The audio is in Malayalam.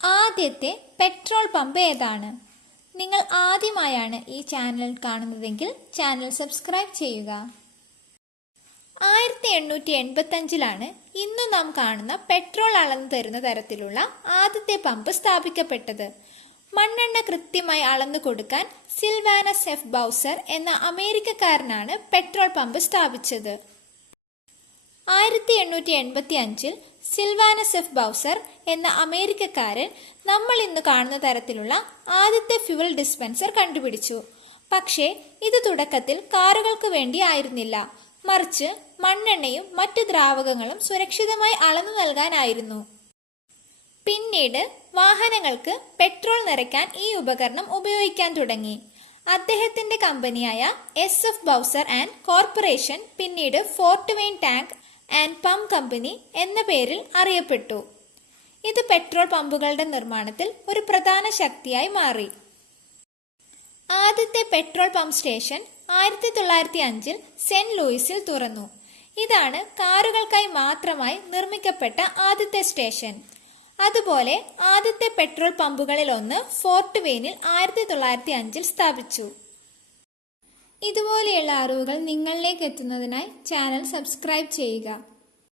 ആദ്യത്തെ പെട്രോൾ പമ്പ് ഏതാണ്? നിങ്ങൾ ആദ്യമായാണ് ഈ ചാനൽ കാണുന്നതെങ്കിൽ ചാനൽ സബ്സ്ക്രൈബ് ചെയ്യുക. ആയിരത്തി എണ്ണൂറ്റി എൺപത്തഞ്ചിലാണ് ഇന്ന് നാം കാണുന്ന പെട്രോൾ അളന്നു തരുന്ന തരത്തിലുള്ള ആദ്യത്തെ പമ്പ് സ്ഥാപിക്കപ്പെട്ടത്. മണ്ണെണ്ണ കൃത്യമായി അളന്നു കൊടുക്കാൻ സിൽവാനസ് എഫ് ബൗസർ എന്ന അമേരിക്കക്കാരനാണ് പെട്രോൾ പമ്പ് സ്ഥാപിച്ചത്. ആയിരത്തി എണ്ണൂറ്റി എൺപത്തി അഞ്ചിൽ സിൽവാനസ് എഫ് ബൗസർ എന്ന അമേരിക്കക്കാരൻ നമ്മൾ ഇന്ന് കാണുന്ന തരത്തിലുള്ള ആദ്യത്തെ ഫ്യുവൽ ഡിസ്പെൻസർ കണ്ടുപിടിച്ചു. പക്ഷേ ഇത് തുടക്കത്തിൽ കാറുകൾക്ക് വേണ്ടി ആയിരുന്നില്ല. മറിച്ച് മണ്ണെണ്ണയും മറ്റു ദ്രാവകങ്ങളും സുരക്ഷിതമായി അളന്നു നൽകാനായിരുന്നു പിന്നീട് വാഹനങ്ങൾക്ക് പെട്രോൾ നിറയ്ക്കാൻ ഈ ഉപകരണം ഉപയോഗിക്കാൻ തുടങ്ങി. അദ്ദേഹത്തിന്റെ കമ്പനിയായ S F Bowser and corporation പിന്നീട് Fort Wayne tank and pump company എന്ന പേരിൽ അറിയപ്പെട്ടു. ഇത് പെട്രോൾ പമ്പുകളുടെ നിർമ്മാണത്തിൽ ഒരു പ്രധാന ശക്തിയായി മാറി. ആദ്യത്തെ പെട്രോൾ പമ്പ് സ്റ്റേഷൻ ആയിരത്തി തൊള്ളായിരത്തി അഞ്ചിൽ സെന്റ് ലൂയിസിൽ തുറന്നു. ഇതാണ് കാറുകൾക്കായി മാത്രമായി നിർമ്മിക്കപ്പെട്ട ആദ്യത്തെ സ്റ്റേഷൻ. അതുപോലെ ആദ്യത്തെ പെട്രോൾ പമ്പുകളിൽ ഒന്ന് ഫോർട്ട് വെയിനിൽ ആയിരത്തി തൊള്ളായിരത്തി അഞ്ചിൽ സ്ഥാപിച്ചു. ഇതുപോലെയുള്ള അറിവുകൾ നിങ്ങളിലേക്ക് എത്തുന്നതിനായി ചാനൽ സബ്സ്ക്രൈബ് ചെയ്യുക.